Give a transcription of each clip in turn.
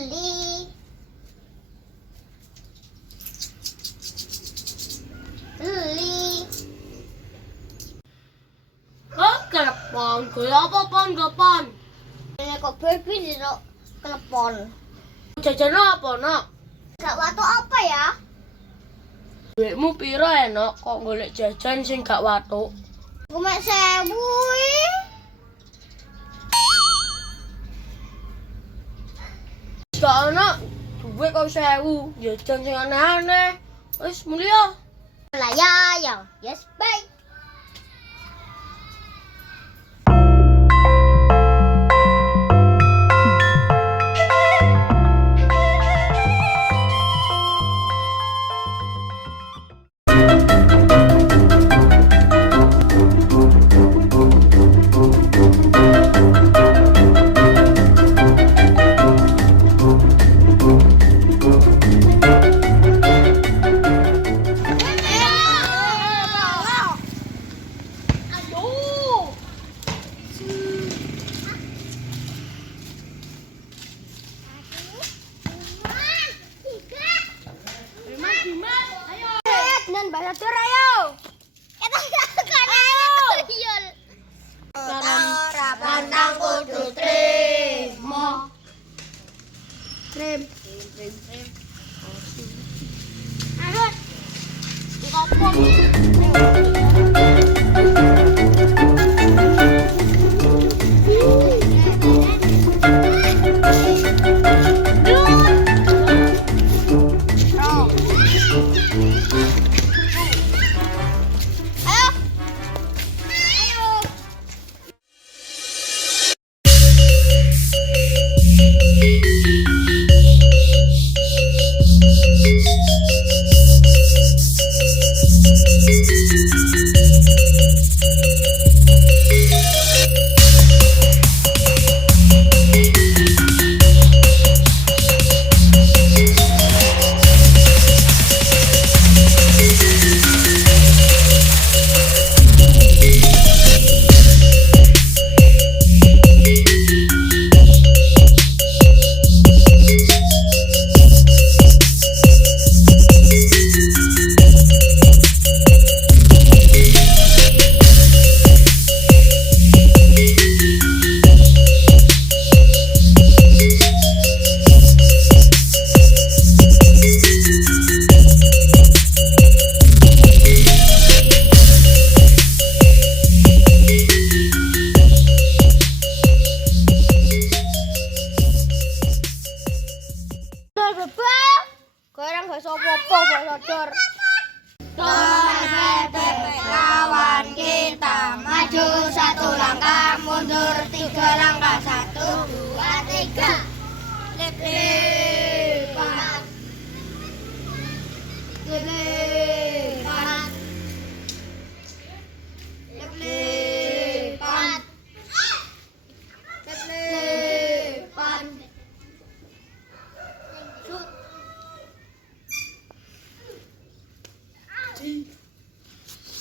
lali. Lali. Kelepon, gaya apa pon gopon? Ini kok baby di telepon. Jajan apa nak? Gak watu apa ya? Duitmu piro enak kok golek jajan sing gak watuk? Gue 1000. Gak ana duit kok 1000, jajan sing aneh-aneh. Wis mulya. Lah ya. Yes, baik. Basadur ayo. Kita kan tuyul. Ora pantang kudu trimo. Trim. Ayo. Dikopong. Goreng gak sopo-sopo basadur. Kawan kita maju 1 langkah, mundur 3 langkah. 1, 2, 3. Lepas. Lepas. Lepas. Lepas.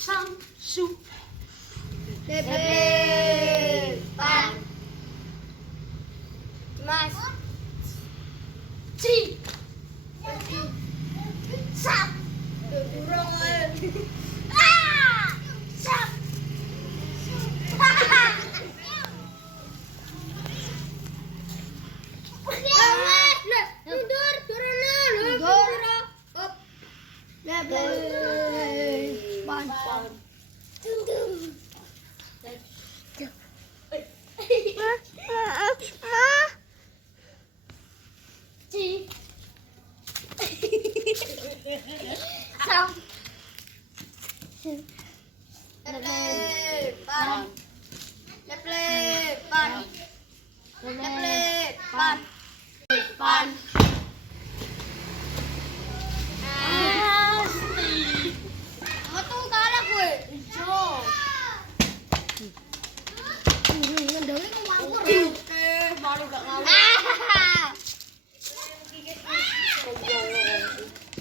Samsu. Lepas. Mas. Ci. Sap. Sap. Mundur, turunan. Mundur. Up. Lepas. Ci. Sam. Lepan. Lepan. Lepan. Lepan. Metu kalah kowe. Ijo. Ngendali kok ngawur. Malu gak ngawur.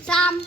Sam.